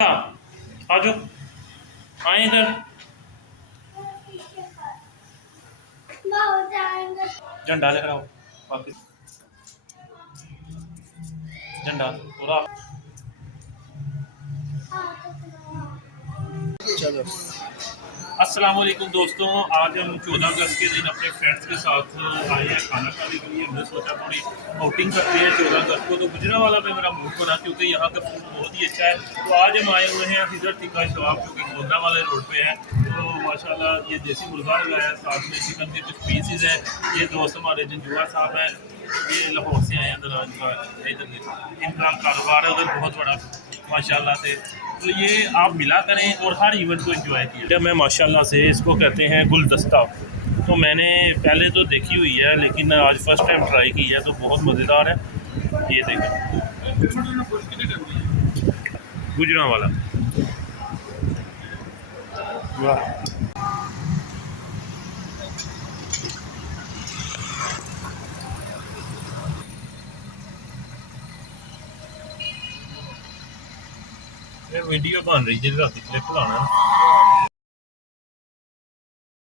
आ जाओ, आए इधर। झंडा लेकर आओ वापिस, झंडा पूरा। चलो अस्सलाम वालेकुम दोस्तों, आज हम 14 अगस्त के दिन अपने फ्रेंड्स के साथ आए हैं खाना खाने के लिए। हमने सोचा थोड़ी आउटिंग करते हैं 14 अगस्त को। तो गुजरांवाला में मेरा मूड बना क्योंकि यहाँ का फूड बहुत ही अच्छा है। तो आज हम आए हुए हैं हिजर टिक्का शवाब जो कि गुजरांवाला रोड पे है। तो माशाल्लाह ये देसी मुर्गा लगाया है, साथ में चिकन के कुछ पीसेज हैं। ये दोस्त हमारे जंजुआ साहब हैं, ये लाहौर से आए हैं दराज का, इधर इनका कारोबार है उधर बहुत बड़ा माशाल्लाह से। तो ये आप मिला करें और हर इवेंट को एंजॉय कीजिए। मैं माशाल्लाह से इसको कहते हैं गुलदस्ता। तो मैंने पहले तो देखी हुई है लेकिन आज फर्स्ट टाइम ट्राई की है, तो बहुत मज़ेदार है। ये देखें गुजरांवाला, वाह। ये वीडियो बन रही है, रात क्लिप लाना